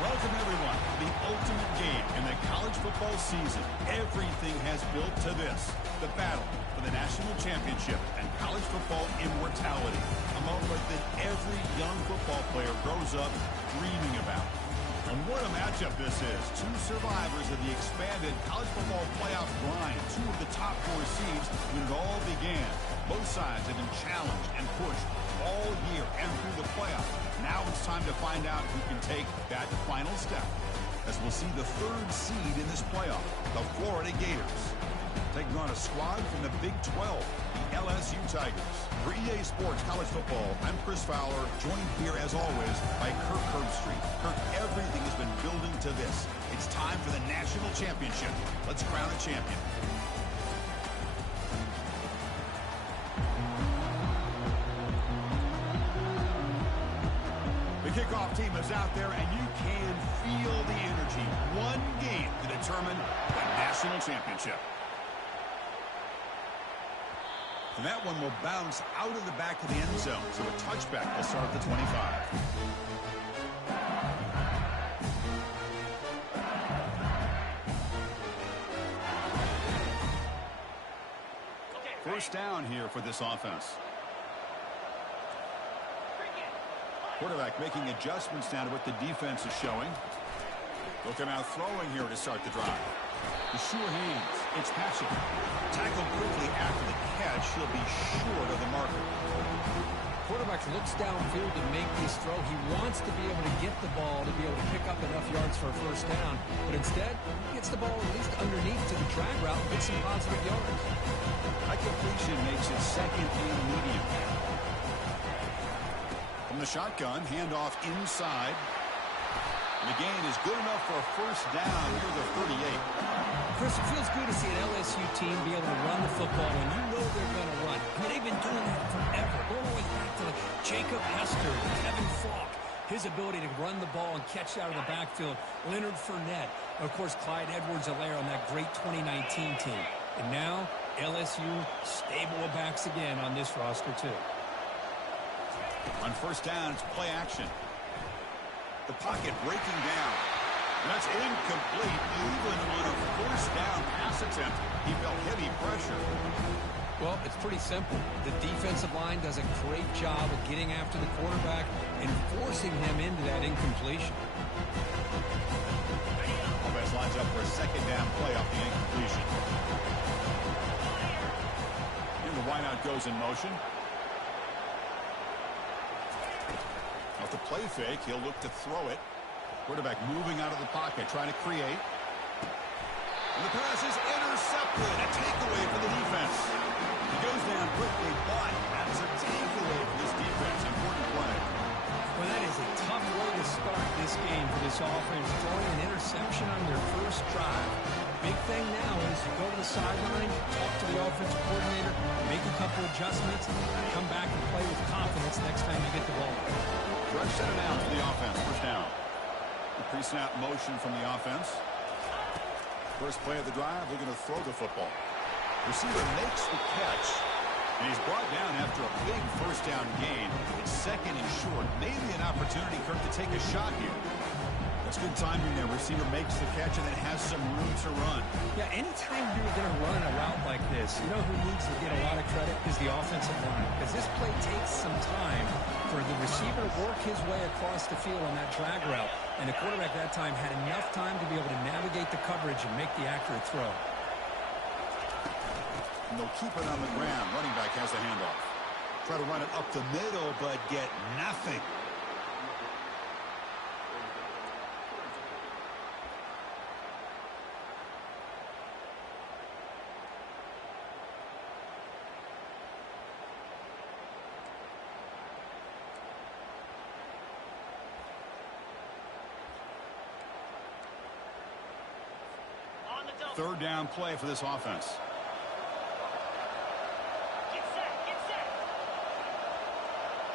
Welcome, everyone, to the ultimate game in the college football season. Everything has built to this, the battle for the national championship and college football immortality, a moment that every young football player grows up dreaming about. And what a matchup this is. Two survivors of the expanded college football playoff grind, two of the top four seeds when it all began. Both sides have been challenged and pushed all year and through the playoff. Now it's time to find out who can take that final step, as we'll see the third seed in this playoff, the Florida Gators, taking on a squad from the Big 12, the LSU Tigers. For EA Sports College Football, I'm Chris Fowler, joined here as always by Kirk Herbstreit. Kirk, everything has been building to this. It's time for the national championship. Let's crown a champion. The kickoff team is out there, and you can feel the energy. One game to determine the national championship. And that one will bounce out of the back of the end zone, so a touchback will start at the 25. First down here for this offense. Quarterback making adjustments down to what the defense is showing. They'll come out throwing here to start the drive. The sure hands. It's passing. Tackled quickly after the catch. He'll be short of the marker. Quarterback looks downfield to make this throw. He wants to be able to get the ball to be able to pick up enough yards for a first down. But instead, he gets the ball at least underneath to the drag route and gets some positive yards. High completion makes it second and medium. From the shotgun, handoff inside. And the gain is good enough for a first down near the 38. Chris, it feels good to see an LSU team be able to run the football when you know they're going to run. I mean, they've been doing that forever. Going all the way back to Jacob Hester, Kevin Falk. His ability to run the ball and catch out of the backfield. Leonard Fournette. And of course, Clyde Edwards-Helaire on that great 2019 team. And now, LSU stable of backs again on this roster, too. On first down, it's play action. The pocket breaking down. That's incomplete. Even on a first down pass attempt, he felt heavy pressure. Well, it's pretty simple. The defensive line does a great job of getting after the quarterback and forcing him into that incompletion. Offense lines up for a second down play off the incompletion. And the wideout goes in motion. Off the play fake, he'll look to throw it. Quarterback moving out of the pocket, trying to create. And the pass is intercepted. A takeaway for the defense. He goes down quickly, but that's a takeaway for this defense. Important play. Well, that is a tough way to start this game for this offense. Throwing an interception on their first drive. Big thing now is you go to the sideline, talk to the offensive coordinator, make a couple adjustments, and come back and play with confidence next time you get the ball. Rush set it down for the offense. First down. The pre-snap motion from the offense. First play of the drive, looking to throw the football. Receiver makes the catch, and he's brought down after a big first down gain. It's second and short. Maybe an opportunity, Kirk, to take a shot here. That's good timing there. Receiver makes the catch and then has some room to run. Yeah, anytime you're going to run a route like this, you know who needs to get a lot of credit is the offensive line. Because this play takes some time for the receiver to work his way across the field on that drag route. And the quarterback that time had enough time to be able to navigate the coverage and make the accurate throw. And they'll keep it on the ground. Running back has the handoff. Try to run it up the middle, but get nothing. Third down play for this offense. Get set.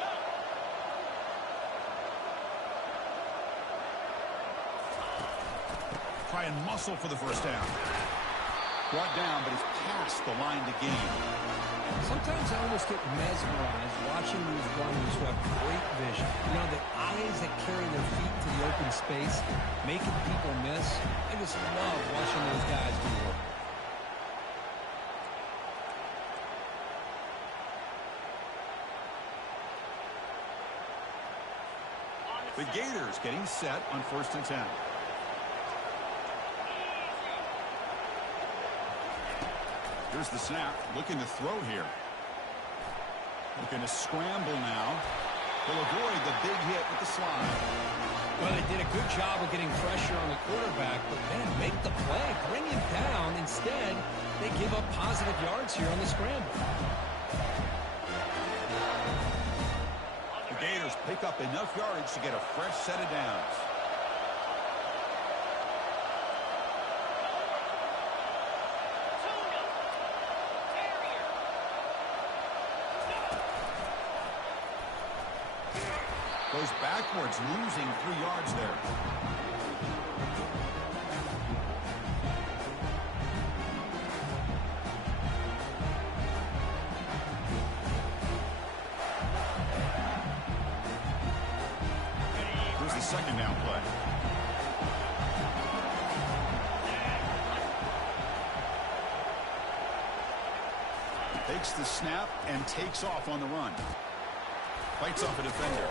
Go. Try and muscle for the first down. Brought down, but he's past the line to gain. So Sometimes I almost get mesmerized watching these runners who have great vision. You know, the eyes that carry their feet to the open space, making people miss. I just love watching those guys do work. The Gators getting set on 1st and 10. Here's the snap. Looking to throw here. Looking to scramble now. He'll avoid the big hit with the slide. Well, they did a good job of getting pressure on the quarterback, but man, make the play. Bring him down. Instead, they give up positive yards here on the scramble. The Gators pick up enough yardage to get a fresh set of downs. Goes backwards, losing 3 yards there. Here's the 2nd down play. Takes the snap and takes off on the run. Fights off a defender.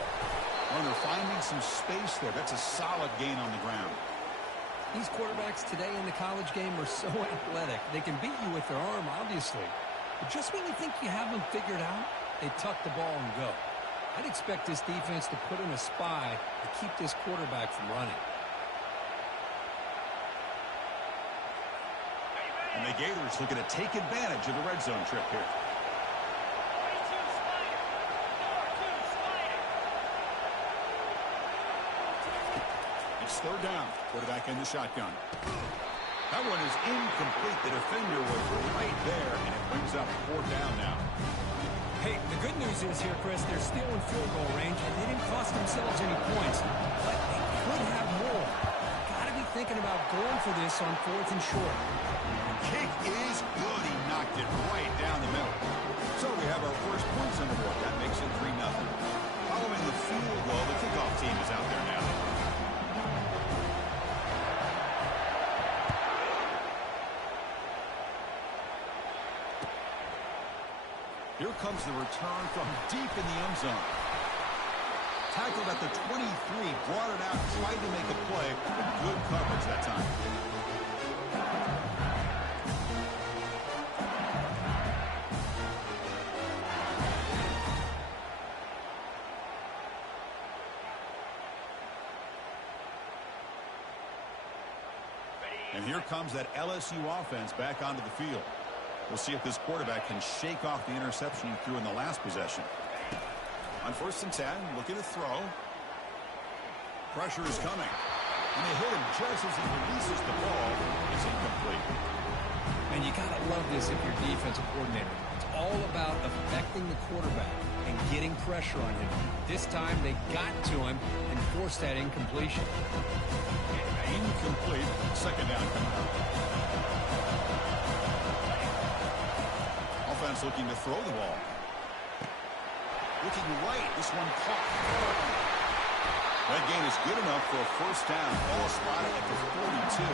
Runner finding some space there. That's a solid gain on the ground. These quarterbacks today in the college game are so athletic. They can beat you with their arm, obviously. But just when you think you have them figured out, they tuck the ball and go. I'd expect this defense to put in a spy to keep this quarterback from running. And the Gators looking to take advantage of the red zone trip here. It's 3rd down. Quarterback in the shotgun. That one is incomplete. The defender was right there, and it brings up 4th down now. Hey, the good news is here, Chris, they're still in field goal range, and they didn't cost themselves any points. But they could have more. Got to be thinking about going for this on 4th and short. Kick is good. He knocked it right down the middle. So we have our first points on the board. That makes it 3-0. Following the field goal, the kickoff team is out there now. Here comes the return from deep in the end zone. Tackled at the 23, brought it out, tried to make a play, but good coverage that time. And here comes that LSU offense back onto the field. We'll see if this quarterback can shake off the interception he threw in the last possession. On 1st and 10, looking to throw. Pressure is coming. And they hit him just as he releases the ball. It's incomplete. And you got to love this if you're defensive coordinator. It's all about affecting the quarterback and getting pressure on him. This time they got to him and forced that incompletion. Incomplete. 2nd down coming out. Offense looking to throw the ball. Looking right. This one caught. That gain is good enough for a 1st down. Ball spotted at the 42.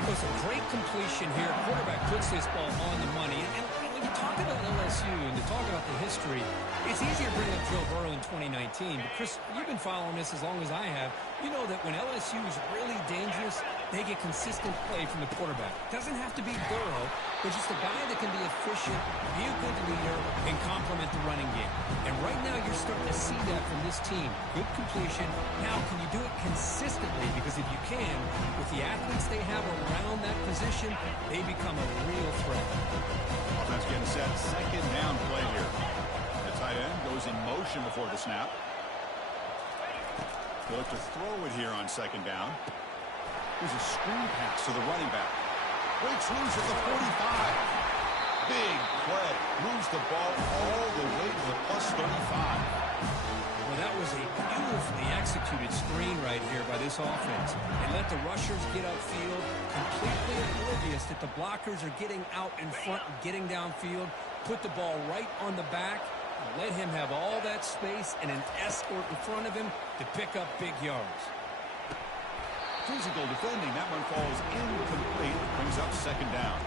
It was a great completion here. Quarterback puts this ball on the money. And when you talk about LSU and you talk about the history, it's easy to bring up Joe Burrow in 2019. But, Chris, you've been following this as long as I have. You know that when LSU is really dangerous, they get consistent play from the quarterback. Doesn't have to be Burrow, but just a guy that can be efficient, be a good leader, and complement the running game. And right now you're starting to see that from this team. Good completion. Now, can you do it consistently? Because if you can, with the athletes they have around that position, they become a real threat. Offense getting set. 2nd down play here. The tight end goes in motion before the snap. They look to throw it here on 2nd down. There's a screen pass to the running back. Breaks loose at the 45. Big play. Moves the ball all the way to the +35. Well, that was a beautifully executed screen right here by this offense. They let the rushers get upfield, completely oblivious that the blockers are getting out in front and getting downfield. put the ball right on the back, let him have all that space and an escort in front of him to pick up big yards. Physical defending. That one falls incomplete. Brings up second down.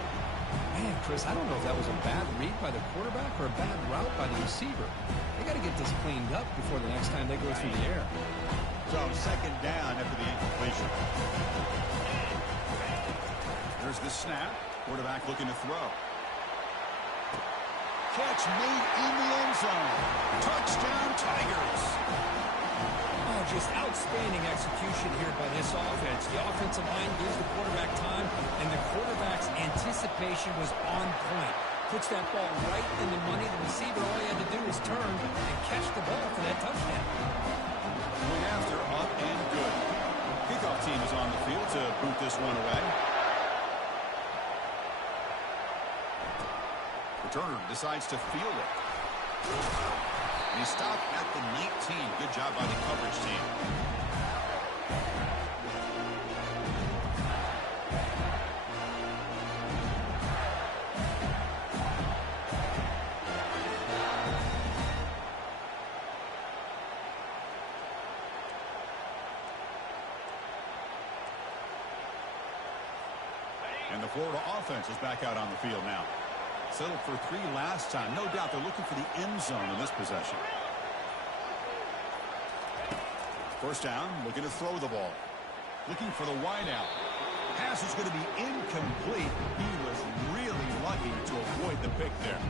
Man, Chris, I don't know if that was a bad read by the quarterback or a bad route by the receiver. They got to get this cleaned up before the next time they go through the air. So second down after the incompletion. There's the snap. Quarterback looking to throw. Catch made in the end zone. Touchdown, Tigers. Oh, just outstanding execution here by this offense. The offensive line gives the quarterback time, and the quarterback's anticipation was on point. Puts that ball right in the money. The receiver, all he had to do was turn and catch the ball for that touchdown. Went after, up and good. Kickoff team is on the field to boot this one away. Returner decides to field it. And he stopped at the 19. Good job by the coverage team. And the Florida offense is back out on the field now. Settled for 3 last time. No doubt they're looking for the end zone in this possession. First down, looking to throw the ball. Looking for the wideout. Pass is going to be incomplete. He was really lucky to avoid the pick there.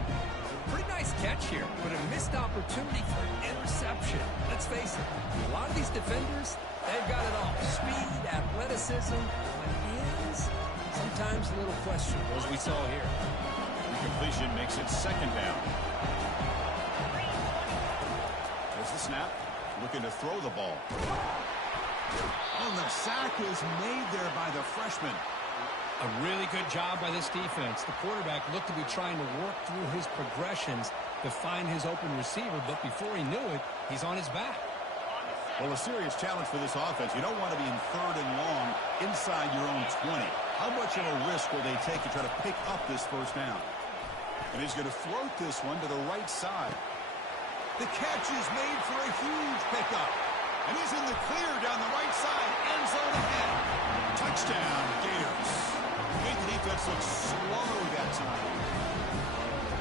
Pretty nice catch here, but a missed opportunity for an interception. Let's face it, a lot of these defenders, they've got it all. Speed, athleticism, but hands, sometimes a little questionable, as we saw here. Completion makes it second down. There's the snap. Looking to throw the ball. And the sack is made there by the freshman. A really good job by this defense. The quarterback looked to be trying to work through his progressions to find his open receiver, but before he knew it, he's on his back. Well, a serious challenge for this offense. You don't want to be in third and long inside your own 20. How much of a risk will they take to try to pick up this first down? And he's going to float this one to the right side. The catch is made for a huge pickup. And he's in the clear down the right side. End zone ahead. Touchdown, Gators. Made the defense look slow that time.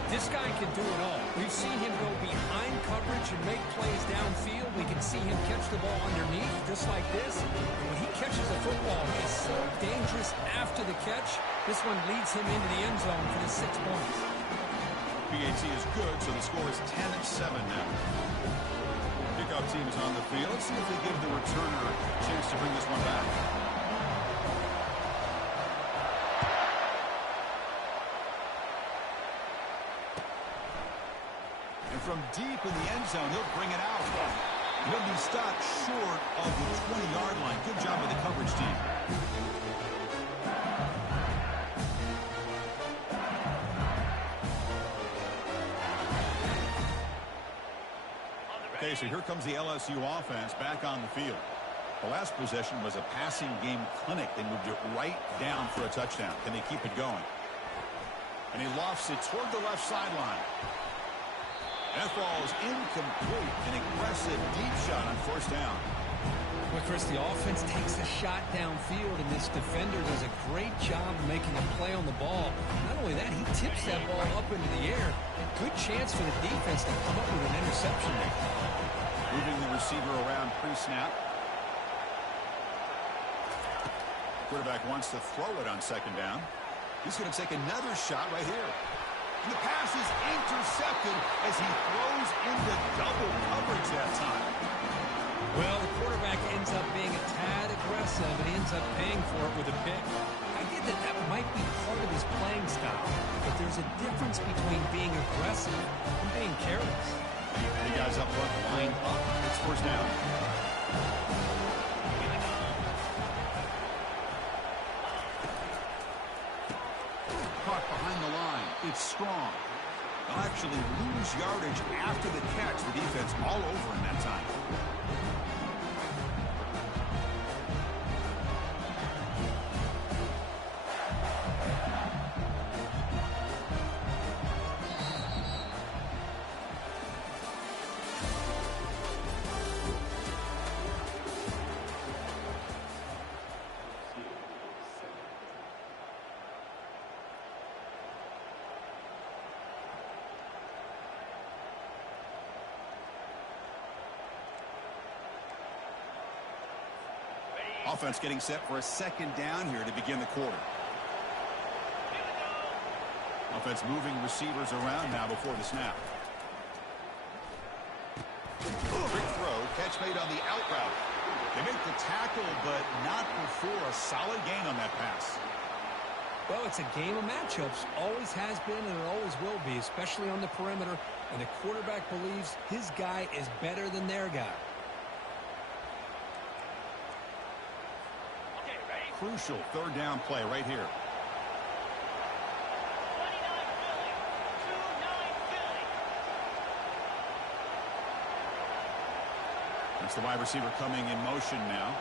This guy can do it all. We've seen him go behind coverage and make plays downfield. We can see him catch the ball underneath, just like this. And when he catches a football, he's so dangerous after the catch. This one leads him into the end zone for the 6 points. PAT is good, so the score is 10-7 now. Kickoff team is on the field. Let's see if they give the returner a chance to bring this one back. And from deep in the end zone, he'll bring it out. He'll be stopped short of the 20-yard line. Good job by the coverage team. Okay, so here comes the LSU offense back on the field. The last possession was a passing game clinic. They moved it right down for a touchdown. Can they keep it going? And he lofts it toward the left sideline. That ball is incomplete. An aggressive deep shot on first down. Well, Chris, the offense takes a shot downfield, and this defender does a great job of making a play on the ball. Not only that, he tips that ball up into the air. Good chance for the defense to come up with an interception there. Moving the receiver around pre-snap. Quarterback wants to throw it on second down. He's going to take another shot right here. And the pass is intercepted as he throws into double coverage that time. Well, the quarterback ends up being a tad aggressive and he ends up paying for it with a pick. I get that that might be part of his playing style, but there's a difference between being aggressive and being careless. The guys up front line up. It's first down. Caught behind the line. It's strong. They'll actually lose yardage after the catch. The defense all over in that time. Offense getting set for a second down here to begin the quarter. Offense moving receivers around now before the snap. Quick throw, catch made on the out route. They make the tackle, but not before a solid gain on that pass. Well, it's a game of matchups. Always has been and it always will be, especially on the perimeter. And the quarterback believes his guy is better than their guy. Okay, ready? Crucial third down play right here. 29 Philly. 2-9 Philly. That's the wide receiver coming in motion now.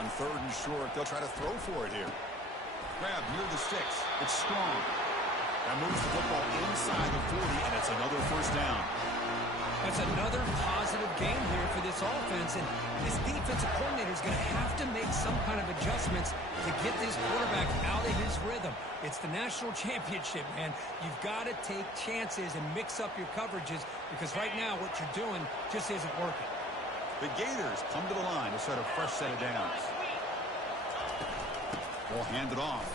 On third and short, they'll try to throw for it here. Grab near the sticks. It's strong. That moves the football inside the 40, and it's another first down. That's another positive game here for this offense, and this defensive coordinator is going to have to make some kind of adjustments to get this quarterback out of his rhythm. It's the national championship, man. You've got to take chances and mix up your coverages because right now what you're doing just isn't working. The Gators come to the line to start a fresh set of downs. Ball handed off.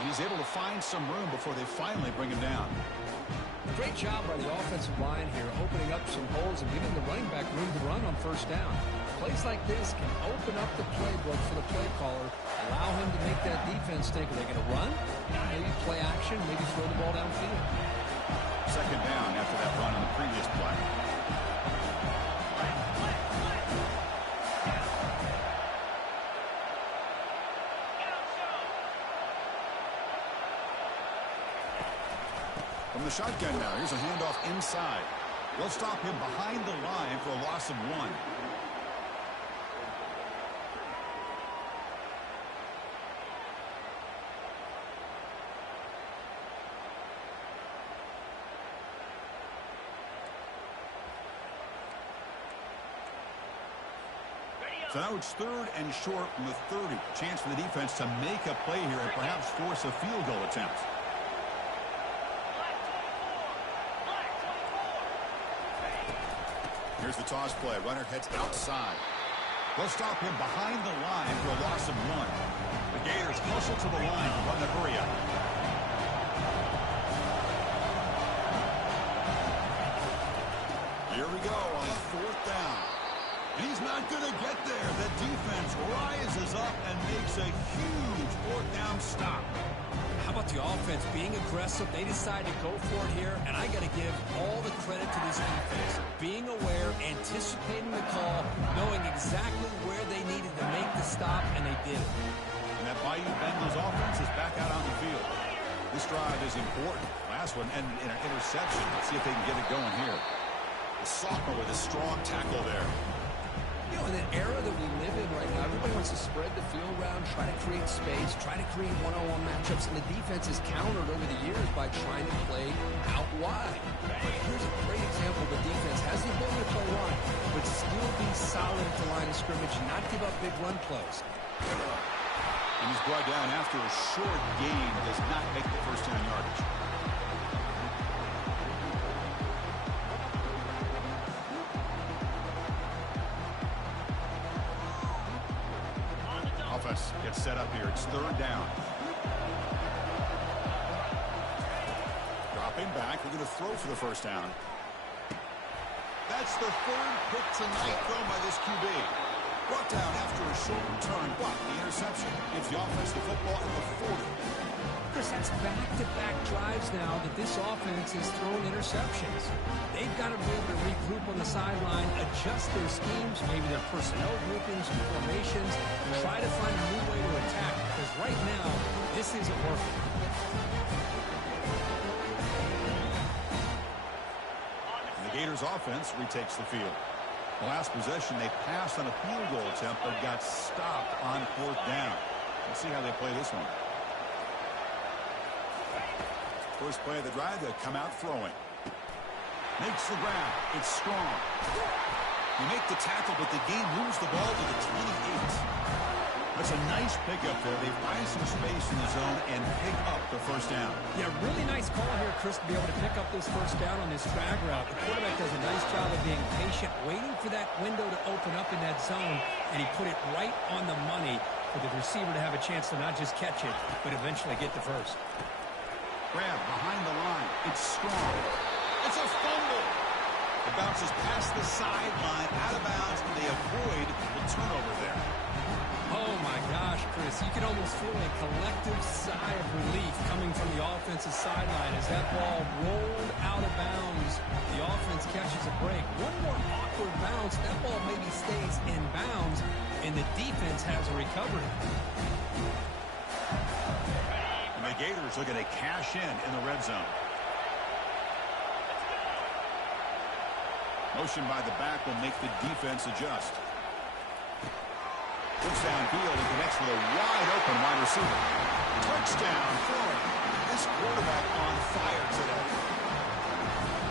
And he's able to find some room before they finally bring him down. Great job by the offensive line here, opening up some holes and giving the running back room to run on first down. Plays like this can open up the playbook for the play caller, allow him to make that defense think, are they going to run? Maybe play action, maybe throw the ball downfield. Second down after that run on the previous play. From the shotgun now, here's a handoff inside. They'll stop him behind the line for a loss of 1. So now it's third and short from the 30. Chance for the defense to make a play here and perhaps force a field goal attempt. Here's the toss play. Runner heads outside. They'll stop him behind the line for a loss of 1. The Gators hustle to the line to run the hurry up. Here we go on the fourth down. And he's not going to get there. The defense rises up and makes a huge fourth down stop. How about the offense being aggressive? They decide to go for it here, and I got to give all the credit to this defense. Being aware, anticipating the call, knowing exactly where they needed to make the stop, and they did it. And that Bayou Bengals offense is back out on the field. This drive is important. Last one ended in an interception. Let's see if they can get it going here. The sophomore with a strong tackle there. You know, in the era that we live in right now, everybody wants to spread the field around, try to create space, try to create one-on-one matchups, and the defense is countered over the years by trying to play out wide. But here's a great example. The defense has the ability to play wide, but still be solid at the line of scrimmage and not give up big run plays. And he's brought down after a short gain, does not make the first down yardage. Offense gets set up here. It's third down. Dropping back. They're going to throw for the first down. That's the third pick tonight thrown by this QB. Brought down after a short return, but the interception gives the offense the football at the 40. Chris, that's back-to-back drives now that this offense has thrown interceptions. They've got to be able to regroup on the sideline, adjust their schemes, maybe their personnel groupings and formations, and try to find a new way to attack, because right now, this isn't working. And the Gators offense retakes the field. The last possession, they passed on a field goal attempt, but got stopped on fourth down. Let's see how they play this one. First play of the drive, they'll come out throwing. Makes the grab. It's strong. They make the tackle, but the game moves the ball to the 28. That's a nice pickup there. They find some space in the zone and pick up the first down. Yeah, really nice call here, Chris, to be able to pick up this first down on this drag route. The quarterback does a nice job of being patient, waiting for that window to open up in that zone, and he put it right on the money for the receiver to have a chance to not just catch it, but eventually get the first. Grab behind the line. It's strong. It's a fumble. It bounces past the sideline, out of bounds, and they avoid the turnover there. Oh, my gosh, Chris. You can almost feel a collective sigh of relief coming from the offensive sideline as that ball rolled out of bounds. The offense catches a break. One more awkward bounce. That ball maybe stays in bounds, and the defense has a recovery. And the Gators looking to cash in the red zone. Motion by the back will make the defense adjust. Looks downfield and connects with a wide-open wide receiver. Touchdown, Florida. This quarterback on fire today.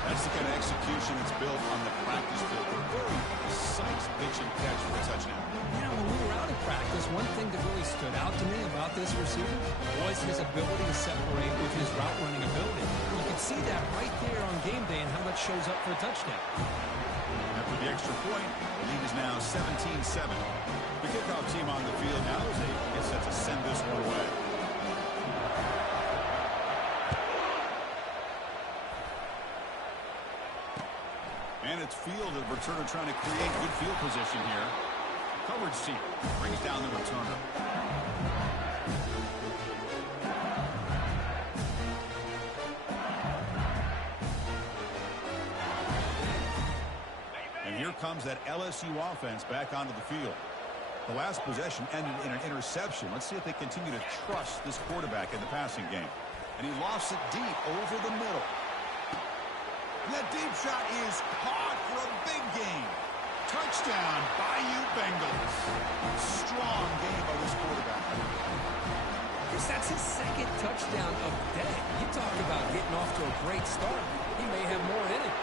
That's the kind of execution that's built on the practice field. A very precise pitch and catch for a touchdown. You know, when we were out of practice, one thing that really stood out to me about this receiver was his ability to separate with his route-running ability. You can see that right there on game day and how that shows up for a touchdown. After the extra point, the lead is now 17-7. The kickoff team on the field now as they get set to send this one away. And it's field, the returner trying to create good field position here. Coverage team brings down the returner. And here comes that LSU offense back onto the field. The last possession ended in an interception. Let's see if they continue to trust this quarterback in the passing game. And he lofts it deep over the middle. And that deep shot is caught for a big gain. Touchdown, Bayou Bengals. Strong game by this quarterback. Chris, that's his second touchdown of the day. You talk about getting off to a great start. He may have more in it.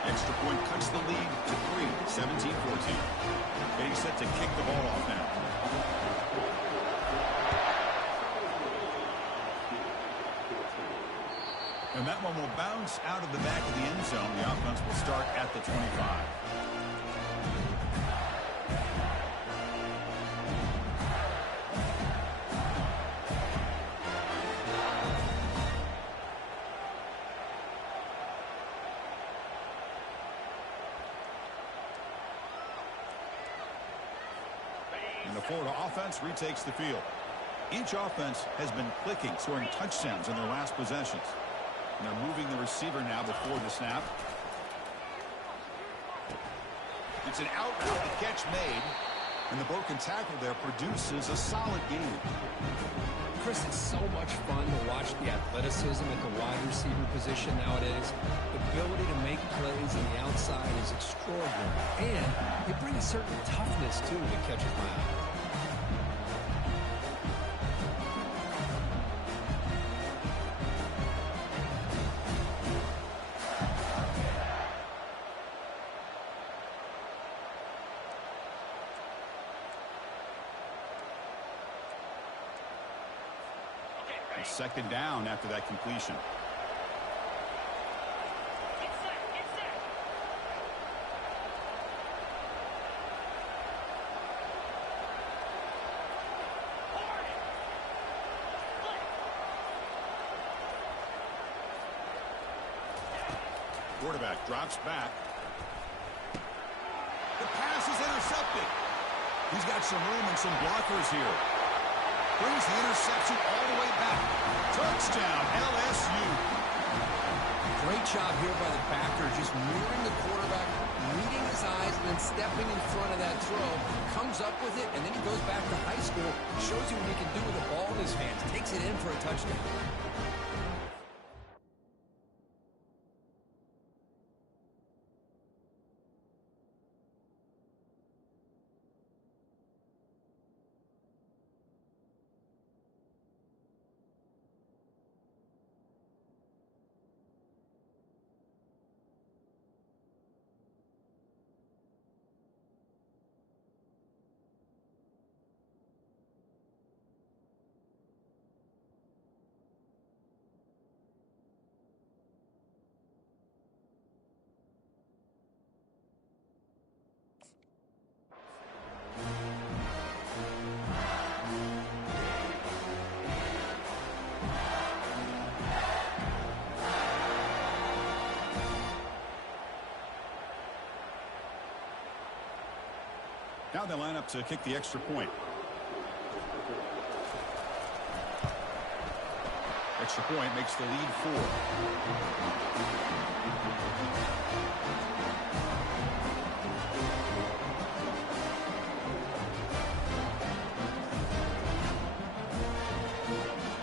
Extra point cuts the lead to 3, 17-14. Getting set to kick the ball off now. And that one will bounce out of the back of the end zone. The offense will start at the 25. And the Florida offense retakes the field. Each offense has been clicking, scoring touchdowns in their last possessions. And they're moving the receiver now before the snap. It's an out route, the catch made. And the broken tackle there produces a solid game. Chris, it's so much fun to watch the athleticism at the wide receiver position nowadays. The ability to make plays on the outside is extraordinary. And they bring a certain toughness, too, that catches my eye. Second down after that completion. Get set. Quarterback drops back. The pass is intercepted. He's got some room and some blockers here. Brings the interception all the way back. Touchdown, LSU. Great job here by the backer, just mirroring the quarterback, reading his eyes, and then stepping in front of that throw. Comes up with it, and then he goes back to high school, shows you what he can do with the ball in his hands, takes it in for a touchdown. Now they line up to kick the extra point. Extra point makes the lead 4.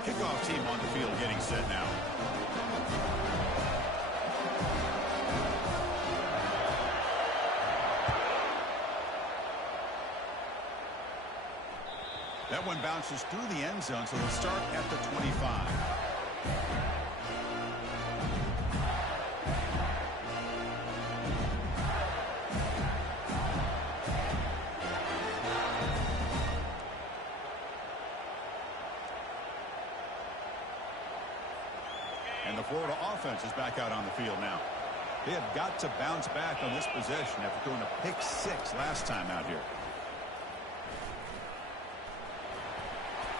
Kickoff team on the field getting set now. That one bounces through the end zone, so they'll start at the 25. And the Florida offense is back out on the field now. They have got to bounce back on this possession after throwing a pick 6 last time out here.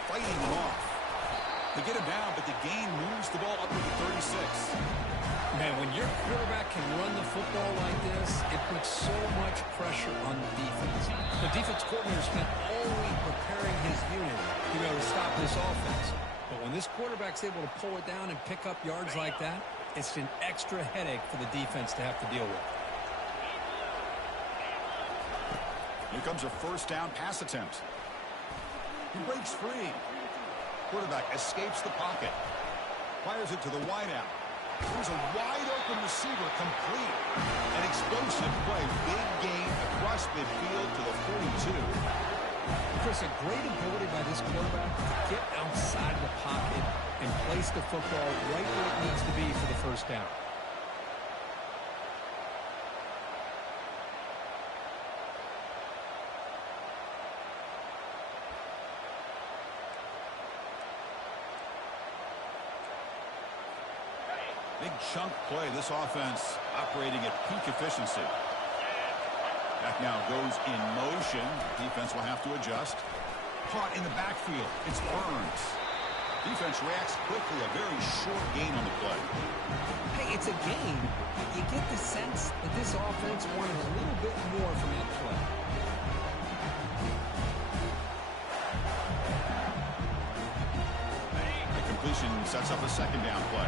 Fighting them off. They get him down, but the gain moves the ball up to the 36. Man, when your quarterback can run the football like this, it puts so much pressure on the defense. The defense coordinator spent all week preparing his unit to stop this offense. But when this quarterback's able to pull it down and pick up yards like that, it's an extra headache for the defense to have to deal with. Here comes a first down pass attempt. He breaks free. Quarterback escapes the pocket. Fires it to the wideout. There's a wide-open receiver complete. An explosive play. Big gain across midfield to the 42. Chris, a great ability by this quarterback to get outside the pocket and place the football right where it needs to be for the first down. Big chunk play. This offense operating at peak efficiency. Back now goes in motion. Defense will have to adjust. Caught in the backfield. It's Burns. Defense reacts quickly. A very short gain on the play. Hey, it's a gain. You get the sense that this offense wanted a little bit more from that play. The completion sets up a second down play.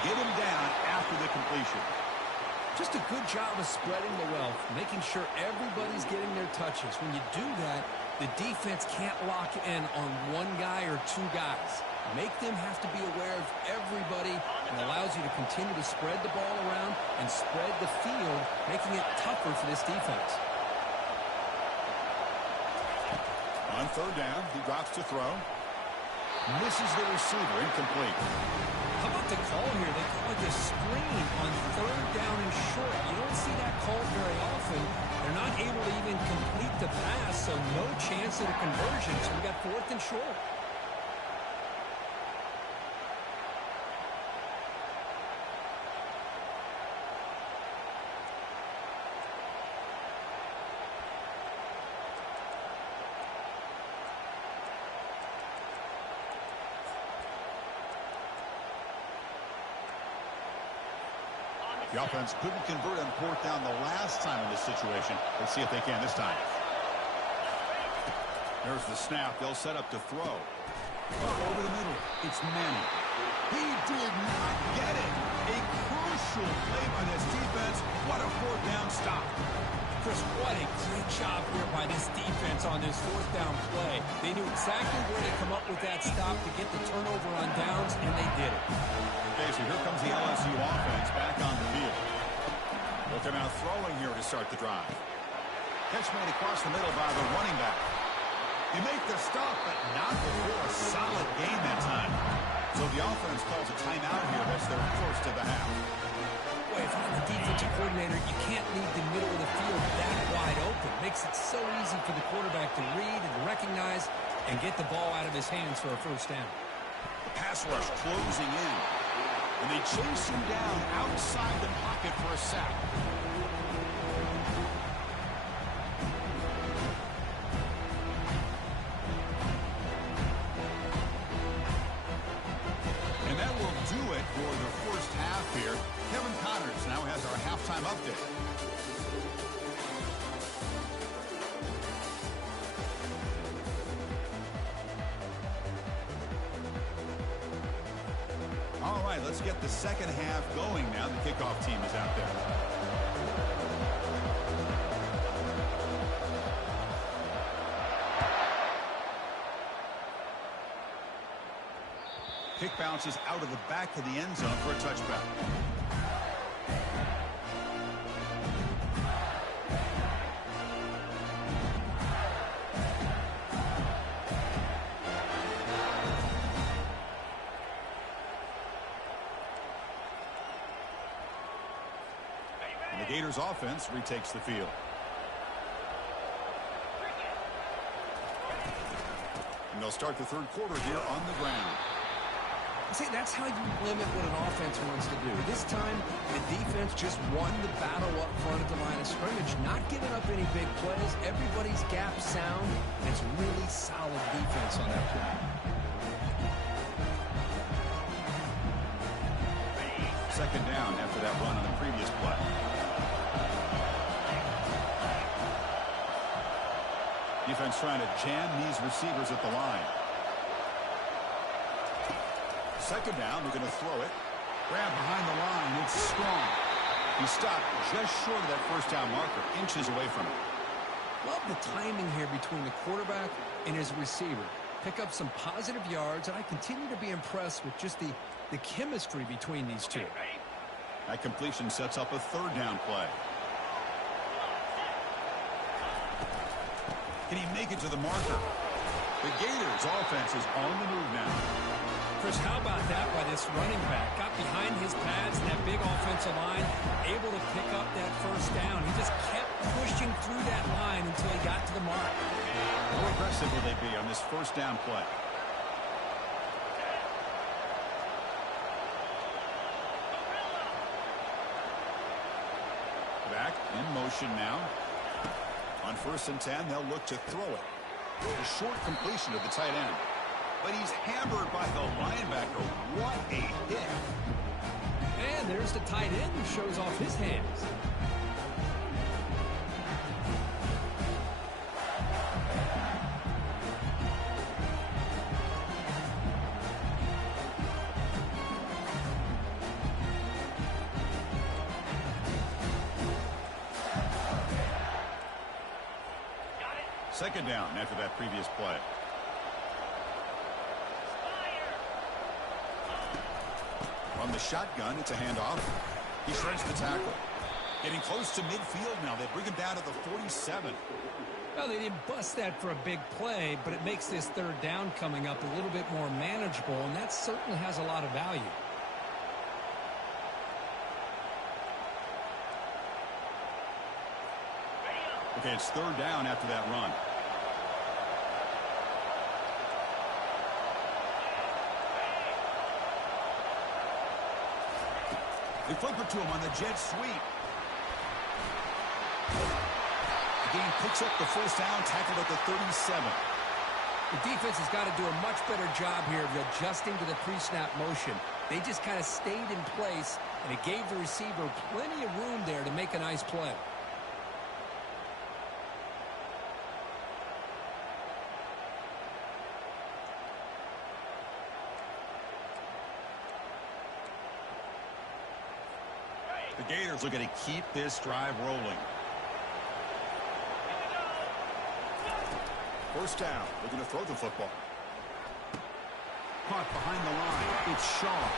Get him down after the completion. Just a good job of spreading the wealth, making sure everybody's getting their touches. When you do that, the defense can't lock in on one guy or two guys. Make them have to be aware of everybody, and allows you to continue to spread the ball around and spread the field, making it tougher for this defense. On third down, he drops to throw. Misses the receiver, incomplete. How about the call here? They call it the screen on third down and short. You don't see that called very often. They're not able to even complete the pass, so no chance at a conversion. So we got fourth and short. The offense couldn't convert on fourth down the last time in this situation. Let's see if they can this time. There's the snap. They'll set up to throw. Over the middle. It's Manning. He did not get it. A crucial play by this defense. What a fourth down stop. Chris, what a great job here by this defense on this fourth down play. They knew exactly where to come up with that stop to get the turnover on downs, and they did it. Okay, so here comes the LSU offense back on the field. Look at now throwing here to start the drive. Catch made across the middle by the running back. They make the stop, but not before a solid gain that time. So the offense calls a timeout here. That's their first of the half. Boy, if you're the defensive coordinator, you can't leave the middle of the field that wide open. Makes it so easy for the quarterback to read and recognize and get the ball out of his hands for a first down. The pass rush closing in. And they chase him down outside the pocket for a sack. All right, let's get the second half going now. The kickoff team is out there. Kick bounces out of the back of the end zone for a touchback. And the Gators offense retakes the field. And they'll start the third quarter here on the ground. See, that's how you limit what an offense wants to do. This time, the defense just won the battle up front at the line of scrimmage, not giving up any big plays. Everybody's gap sound, and it's really solid defense on that play. Second down after that run on the previous play. Defense trying to jam these receivers at the line. Second down, they're going to throw it. Grab behind the line. It's strong. He stopped just short of that first down marker, inches away from it. Love the timing here between the quarterback and his receiver. Pick up some positive yards, and I continue to be impressed with just the chemistry between these two. That completion sets up a third down play. Can he make it to the marker? The Gators offense is on the move now. Chris, how about that by this running back? Got behind his pads and that big offensive line, able to pick up that first down. He just kept pushing through that line until he got to the mark. How aggressive will they be on this first down play? Back in motion now. On 1st and 10, they'll look to throw it. A short completion to the tight end. But he's hammered by the linebacker. What a hit. And there's the tight end who shows off his hands. Second down after that previous play. From the shotgun, it's a handoff. He shreds the tackle. Getting close to midfield now. They bring him down to the 47. Well, they didn't bust that for a big play, but it makes this third down coming up a little bit more manageable, and that certainly has a lot of value. Okay, it's third down after that run. They flip it to him on the jet sweep. The game picks up the first down, tackled at the 37. The defense has got to do a much better job here of adjusting to the pre-snap motion. They just kind of stayed in place, and it gave the receiver plenty of room there to make a nice play. The Gators looking to keep this drive rolling. First down, looking to throw the football. Caught behind the line. It's Shaw.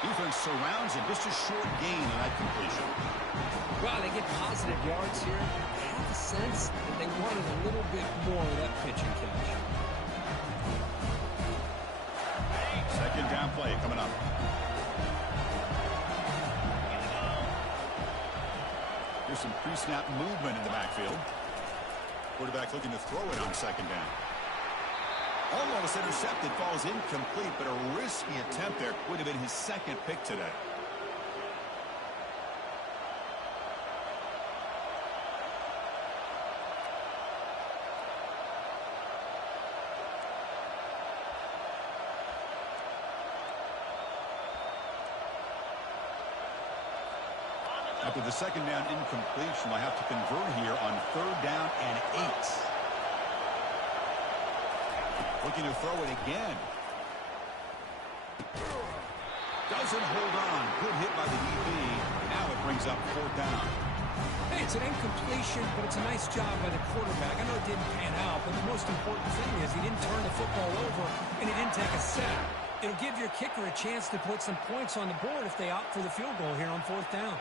Defense surrounds him. Just a short gain on that completion. Well, they get positive yards here. I have a sense that they wanted a little bit more of that pitching catch. Second down play coming up. Here's some pre-snap movement in the backfield. Quarterback looking to throw it on second down. Almost intercepted, falls incomplete, but a risky attempt there. Would have been his second pick today. At With the second down incompletion, I have to convert here on 3rd down and 8. Looking to throw it again. Doesn't hold on. Good hit by the DB. Now it brings up 4th down. Hey, it's an incompletion, but it's a nice job by the quarterback. I know it didn't pan out, but the most important thing is he didn't turn the football over and he didn't take a sack. It'll give your kicker a chance to put some points on the board if they opt for the field goal here on 4th down.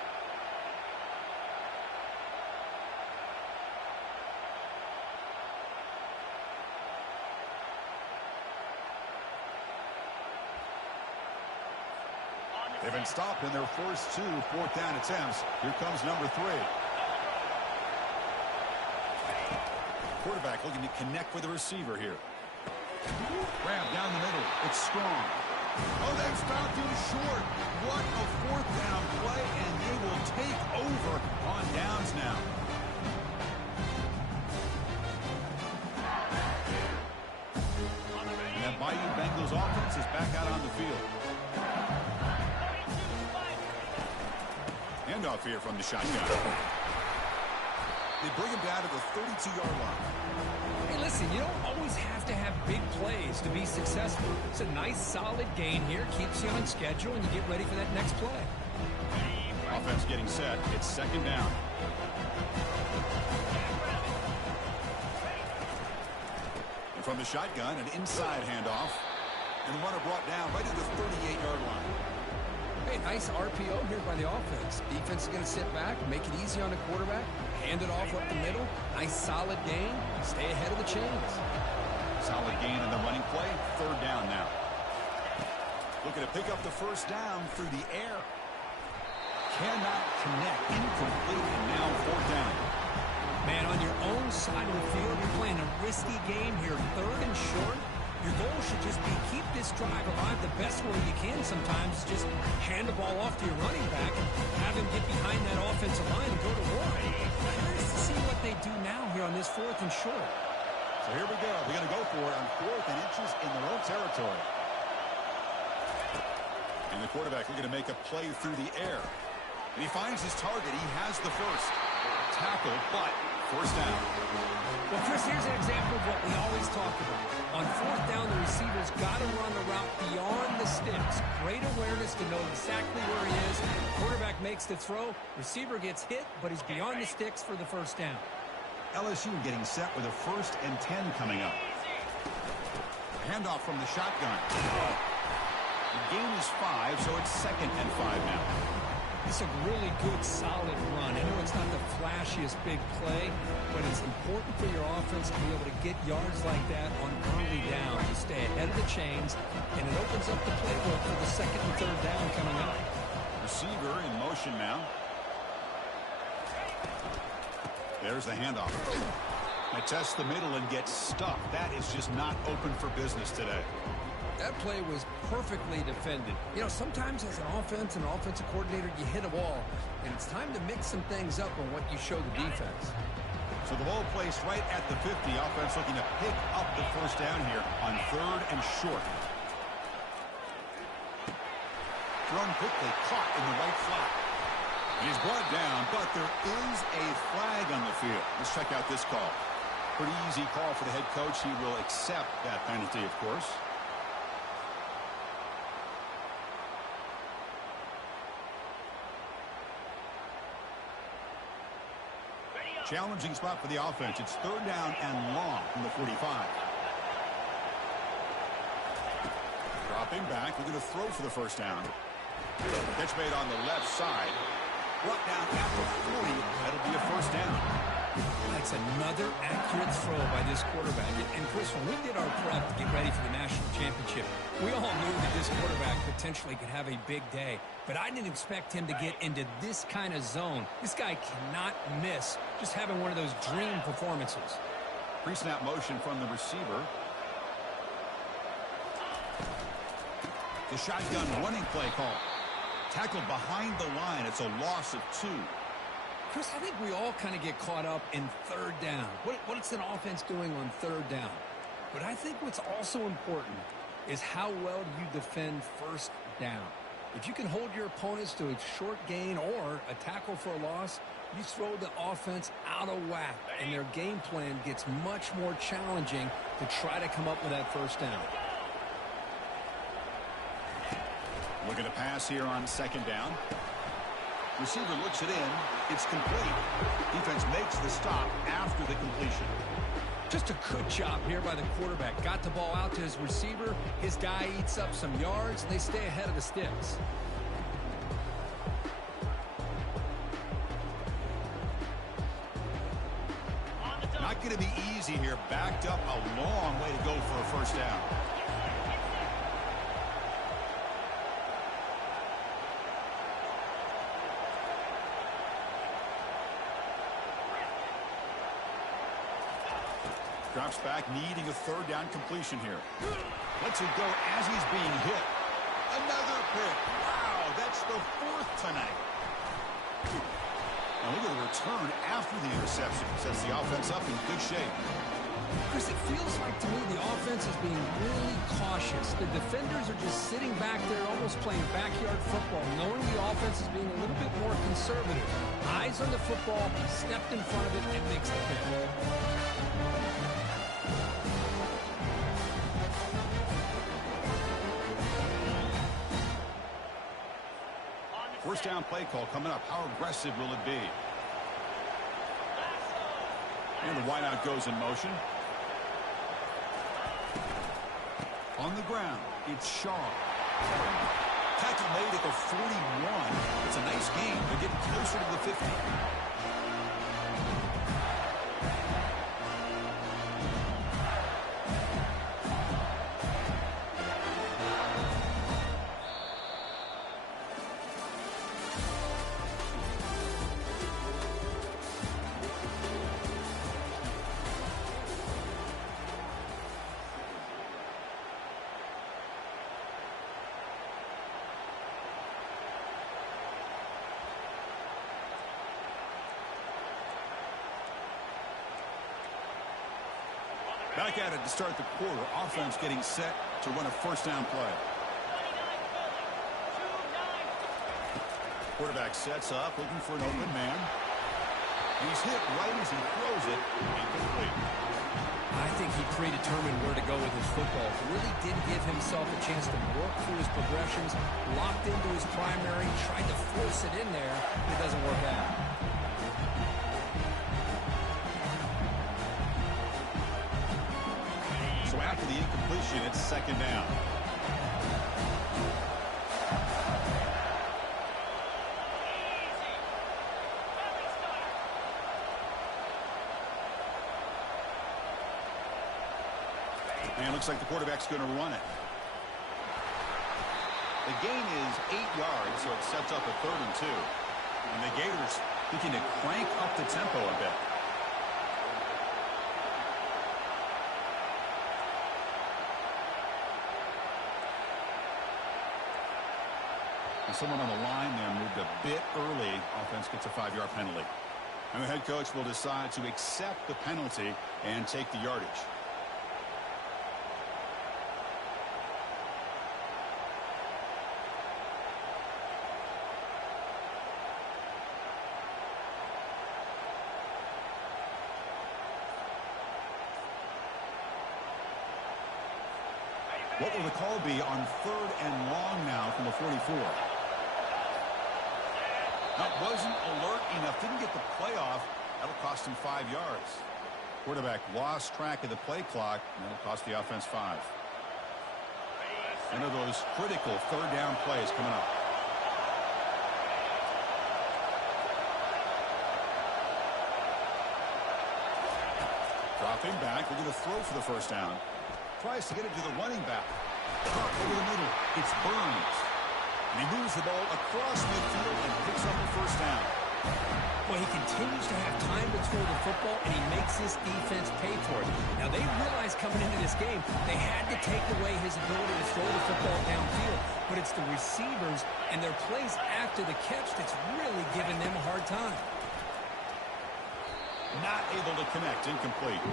They've been stopped in their first 2 4th down attempts. Here comes number 3. Quarterback looking to connect with the receiver here. Grab down the middle. It's strong. Oh, they've stopped him short. What a 4th down play, and they will take over on downs now. And that Bayou Bengals offense is back out on the field. Handoff here from the shotgun. They bring him down to the 32-yard line. Hey, listen, you don't always have to have big plays to be successful. It's a nice, solid gain here. Keeps you on schedule, and you get ready for that next play. Offense getting set. It's 2nd down. And from the shotgun, an inside handoff. And the runner brought down right at the 38-yard line. Hey, nice RPO here by the offense. Defense is going to sit back, make it easy on the quarterback, hand it off up the middle. Nice, solid gain. Stay ahead of the chains. Solid gain in the running play. 3rd down now. Looking to pick up the 1st down through the air. Cannot connect. Incomplete, and now 4th down. Man, on your own side of the field, you're playing a risky game here. 3rd and short. Your goal should just be keep this drive alive the best way you can sometimes. Just hand the ball off to your running back and have him get behind that offensive line and go to work. Curious to see what they do now here on this 4th and short. So here we go. They're going to go for it on 4th and inches in their own territory. And the quarterback looking to make a play through the air. And he finds his target. He has the first. Tackle, but 1st down. Well, Chris, here's an example of what we always talk about. On 4th down, the receiver's got to run the route beyond the sticks. Great awareness to know exactly where he is. Quarterback makes the throw. Receiver gets hit, but he's beyond the sticks for the 1st down. LSU getting set with a 1st and 10 coming up. Handoff from the shotgun. The gain is 5, so it's 2nd and 5 now. It's a really good, solid run. I know it's not the flashiest big play, but it's important for your offense to be able to get yards like that on early down to stay ahead of the chains, and it opens up the playbook for the 2nd and 3rd down coming up. Receiver in motion now. There's the handoff. I test the middle and get stuck. That is just not open for business today. That play was perfectly defended. You know, sometimes as an offense and offensive coordinator, you hit a wall, and it's time to mix some things up on what you show the defense. So the ball placed right at the 50. Offense looking to pick up the 1st down here on 3rd and short. Thrown quickly, caught in the right flat. He's brought down, but there is a flag on the field. Let's check out this call. Pretty easy call for the head coach. He will accept that penalty, of course. Challenging spot for the offense. It's 3rd down and long from the 45. Dropping back. We're going to throw for the 1st down. Catch made on the left side. Brought down at the 40. That'll be a 1st down. That's another accurate throw by this quarterback. And Chris, when we did our prep to get ready for the national championship, we all knew that this quarterback potentially could have a big day. But I didn't expect him to get into this kind of zone. This guy cannot miss just having one of those dream performances. Pre-snap motion from the receiver. The shotgun running play call. Tackled behind the line. It's a loss of 2. Chris, I think we all kind of get caught up in 3rd down. What's an offense doing on 3rd down? But I think what's also important is how well you defend 1st down. If you can hold your opponents to a short gain or a tackle for a loss, you throw the offense out of whack, and their game plan gets much more challenging to try to come up with that first down. Look at a pass here on second down. Receiver looks it in. It's complete. Defense makes the stop after the completion. Just a good job here by the quarterback. Got the ball out to his receiver. His guy eats up some yards, and they stay ahead of the sticks. Not going to be easy here. Backed up a long way to go for a first down. Drops back, needing a third down completion here. Lets it go as he's being hit. Another pick. Wow, that's the fourth tonight. Now look at the return after the interception. Sets the offense up in good shape. Chris, it feels like to me the offense is being really cautious. The defenders are just sitting back there almost playing backyard football, knowing the offense is being a little bit more conservative. Eyes on the football, stepped in front of it, and makes the pick. First down play call coming up. How aggressive will it be? And the wideout goes in motion. On the ground, it's Shaw. Tackle made at the 41. It's a nice gain. They're getting closer to the 50. Back at it to start the quarter. Offense getting set to run a first down play. Quarterback sets up, looking for an open man. He's hit right as he throws it. Incomplete. I think he predetermined where to go with his football. Really did give himself a chance to work through his progressions, locked into his primary, tried to force it in there. It doesn't work out. So after the incompletion, it's second down. And it looks like the quarterback's going to run it. The gain is 8 yards, so it sets up a 3rd and 2. And the Gators looking to crank up the tempo a bit. And someone on the line there moved a bit early. Offense gets a 5-yard penalty. And the head coach will decide to accept the penalty and take the yardage. What will the call be on 3rd and long now from the 44? That wasn't alert enough. Didn't get the play off. That'll cost him 5 yards. Quarterback lost track of the play clock. And that'll cost the offense 5. One of those critical 3rd down plays coming up. Dropping back. We're going to throw for the first down. Tries to get it to the running back. Up over the middle. It's Burns. And he moves the ball across midfield and picks up the first down. Well, he continues to have time to throw the football, and he makes his defense pay for it. Now, they realized coming into this game they had to take away his ability to throw the football downfield. But it's the receivers and their plays after the catch that's really giving them a hard time. Not able to connect. Incomplete.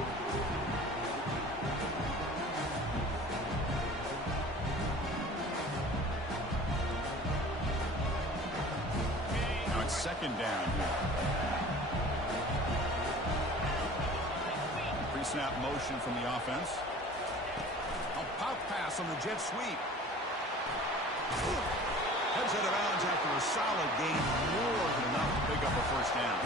second down here. Pre-snap motion from the offense. A pop pass on the jet sweep. Heads out of bounds after a solid gain, more than enough to pick up a first down.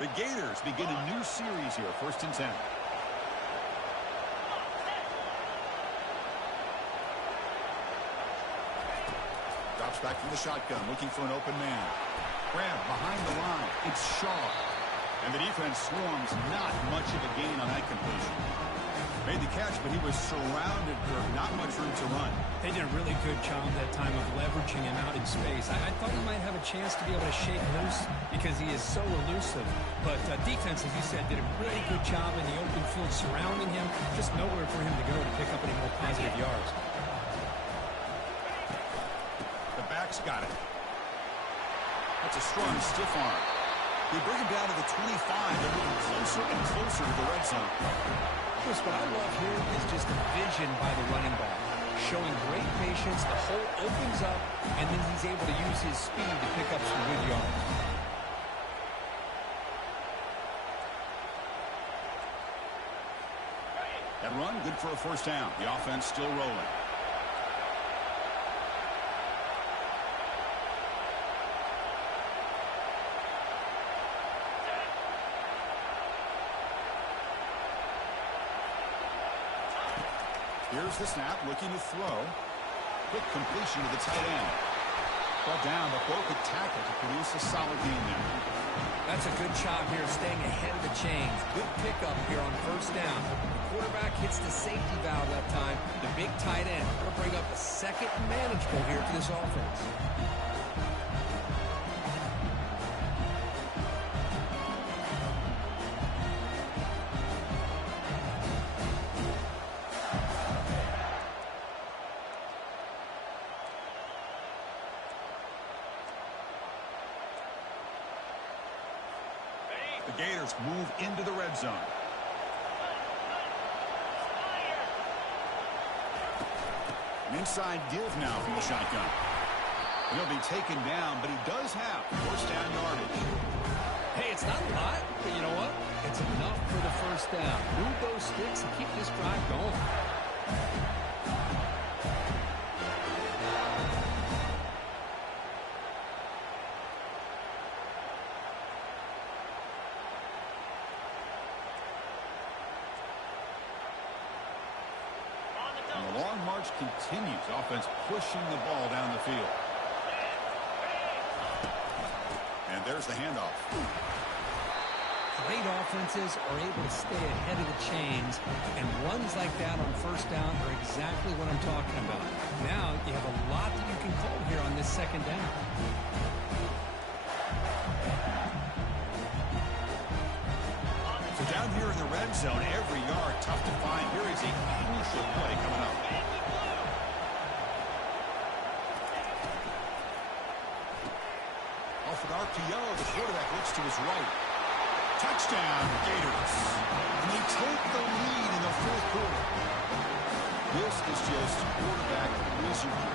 The Gators begin a new series here, 1st and 10. Drops back from the shotgun, looking for an open man. Grab behind the line. It's Shaw. And the defense swarms. Not much of a gain on that completion. Made the catch, but he was surrounded, Kirk. Not much room to run. They did a really good job that time of leveraging him out in space. I thought he might have a chance to be able to shake loose because he is so elusive. But defense, as you said, did a really good job in the open field surrounding him. Just nowhere for him to go to pick up any more positive yards. The back's got it. That's a strong stiff arm. They bring him down to the 25. They're moving closer and closer to the red zone. Chris, what I love here is just the vision by the running back. Showing great patience, the hole opens up, and then he's able to use his speed to pick up some good yards. That run, good for a first down. The offense still rolling. Here's the snap, looking to throw. Quick completion to the tight end. Brought down, but broke a tackle to produce a solid gain there. That's a good job here, staying ahead of the chains. Good pickup here on first down. The quarterback hits the safety valve that time. The big tight end will bring up a second and manageable here for this offense. The Gators move into the red zone. An inside give now from the shotgun. He'll be taken down, but he does have first down yardage. Hey, it's not a lot, but you know what? It's enough for the first down. Move those sticks and keep this drive going. And the long march continues. Offense pushing the ball down the field. And there's the handoff. Great offenses are able to stay ahead of the chains, and runs like that on first down are exactly what I'm talking about. Now you have a lot that you can call here on this second down. So down here in the red zone, every yard tough to find. Here is a crucial play coming up. Off an RPO, the quarterback looks to his right. Touchdown, Gators. And they take the lead in the fourth quarter. This is just quarterback wizardry.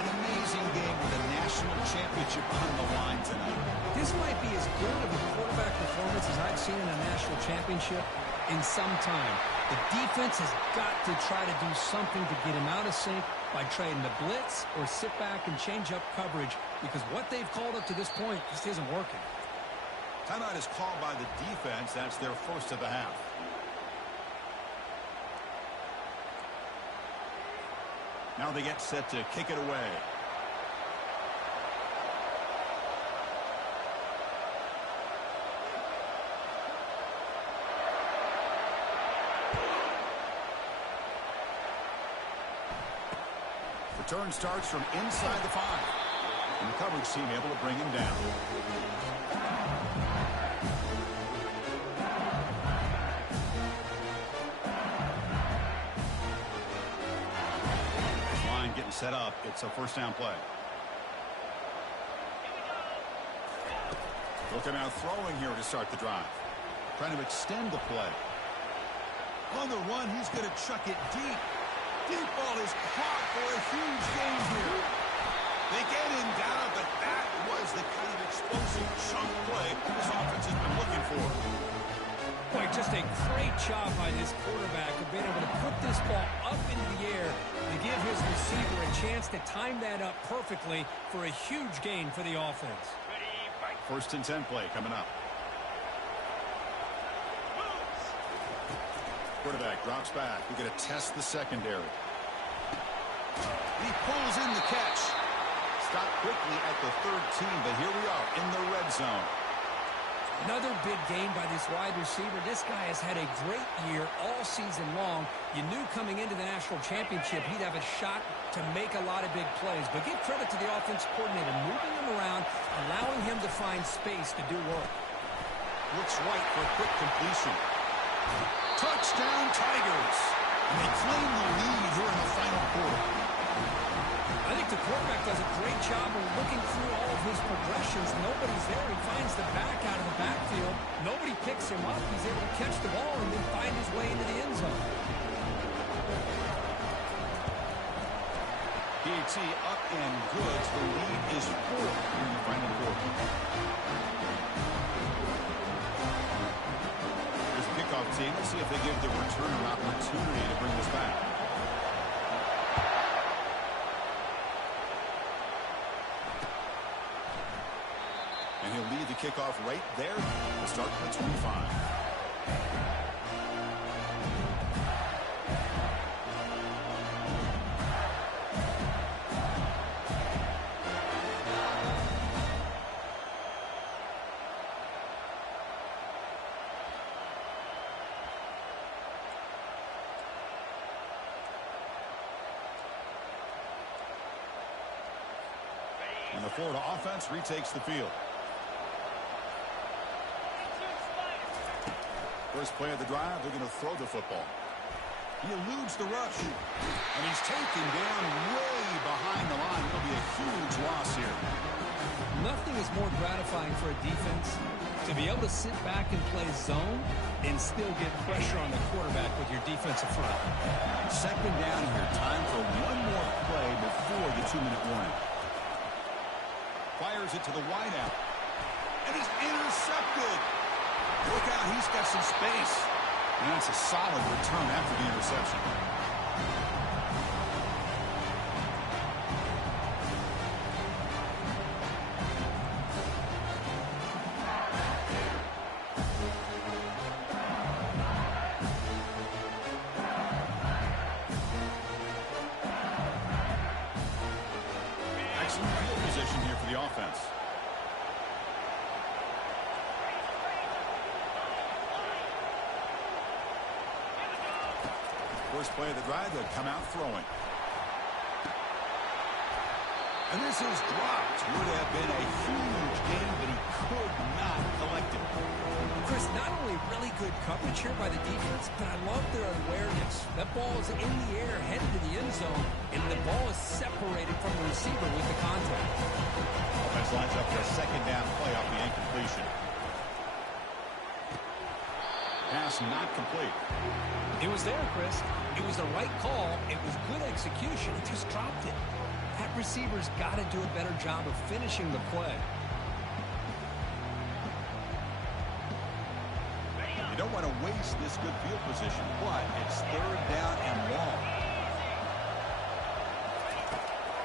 An amazing game with a national championship on the line tonight. This might be as good of a quarterback performance as I've seen in a national championship in some time. The defense has got to try to do something to get him out of sync by trying to blitz or sit back and change up coverage, because what they've called up to this point just isn't working. Timeout is called by the defense. That's their first of the half. Now they get set to kick it away. Return starts from inside the 5. And the coverage team able to bring him down. Line getting set up. It's a first down play. Looking out throwing here to start the drive. Trying to extend the play. On the run, he's going to chuck it deep. Deep ball is caught for a huge gain here. They get him down, but that was the kind of explosive chunk play this offense has been looking for. Boy, just a great job by this quarterback of being able to put this ball up into the air to give his receiver a chance to time that up perfectly for a huge gain for the offense. First and 10 play coming up. Quarterback drops back. We're going to test the secondary. He pulls in the catch. Stopped quickly at the 13, but here we are in the red zone. Another big game by this wide receiver. This guy has had a great year all season long. You knew coming into the national championship he'd have a shot to make a lot of big plays. But give credit to the offense coordinator, moving him around, allowing him to find space to do work. Looks right for a quick completion. Touchdown, Tigers. And they claim the lead here in the final quarter. I think the quarterback does a great job of looking through all of his progressions. Nobody's there. He finds the back out of the backfield. Nobody picks him up. He's able to catch the ball and then find his way into the end zone. PAT up and good. The lead is 4 here in the final quarter. Here's the kickoff team. Let's see if they give the returner an opportunity to bring this back. And he'll lead the kickoff right there. We'll start from the 25. And the Florida offense retakes the field. First play of the drive, they're going to throw the football. He eludes the rush. And he's taken down way behind the line. It'll be a huge loss here. Nothing is more gratifying for a defense to be able to sit back and play zone and still get pressure on the quarterback with your defensive front. Second down here. Time for one more play before the 2-minute warning. Fires it to the wideout. And he's intercepted. Look out, he's got some space. And that's a solid return after the interception. Excellent field position here for the offense. First play of the drive, they'll come out throwing. And this is dropped. Would have been a huge gain, but he could not collect it. Chris, not only really good coverage here by the defense, but I love their awareness. That ball is in the air, headed to the end zone, and the ball is separated from the receiver with the contact. Offense lines up for a second down play off the incomplete. Pass not complete. It was there, Chris. It was the right call. It was good execution. He just dropped it. That receiver's got to do a better job of finishing the play. You don't want to waste this good field position, but it's third down and long.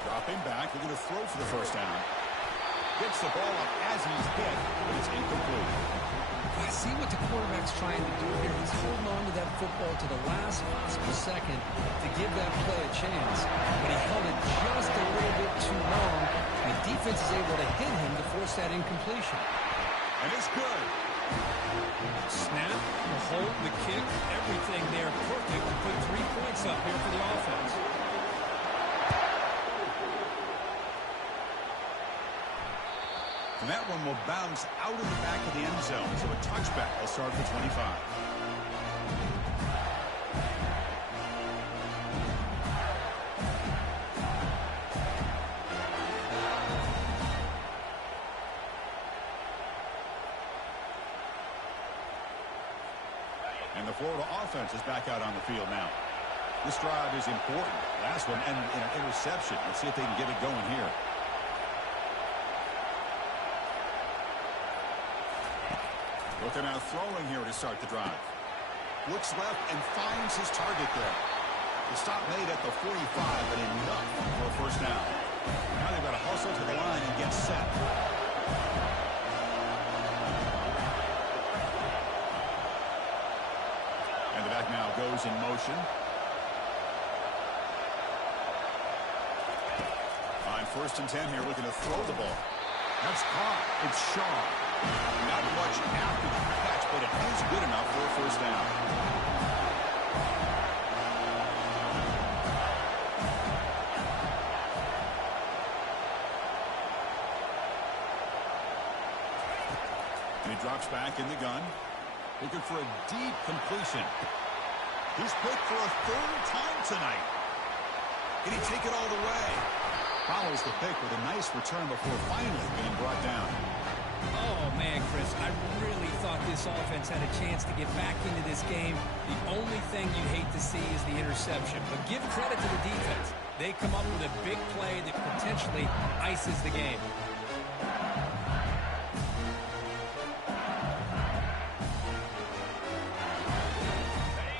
Dropping back. They're going to throw for the first down. Gets the ball up as he's hit, but it's incomplete. I see what the quarterback's trying to do here. He's holding on to that football to the last possible second to give that play a chance. But he held it just a little bit too long. The defense is able to hit him to force that incompletion. And it's good. Snap, the hold, the kick, everything there perfect to put 3 points up here for the offense. And that one will bounce out of the back of the end zone. So a touchback will start for 25. And the Florida offense is back out on the field now. This drive is important. Last one ended in an interception. Let's see if they can get it going here. Looking out throwing here to start the drive. Looks left and finds his target there. The stop made at the 45, but enough for a first down. Now they've got to hustle to the line and get set. And the back now goes in motion. On 1st and 10 here, looking to throw the ball. That's caught. It's Shaw. Not much after the catch, but it is good enough for a first down. And he drops back in the gun. Looking for a deep completion. He's picked for a 3rd time tonight. Can he take it all the way? Follows the pick with a nice return before finally being brought down. Oh, man, Chris, I really thought this offense had a chance to get back into this game. The only thing you'd hate to see is the interception. But give credit to the defense. They come up with a big play that potentially ices the game.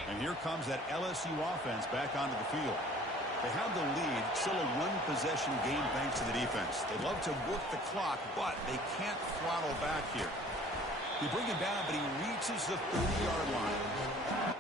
And here comes that LSU offense back onto the field. They have the lead, still a one-possession game thanks to the defense. They love to work the clock, but they can't throttle back here. They bring him down, but he reaches the 30-yard line.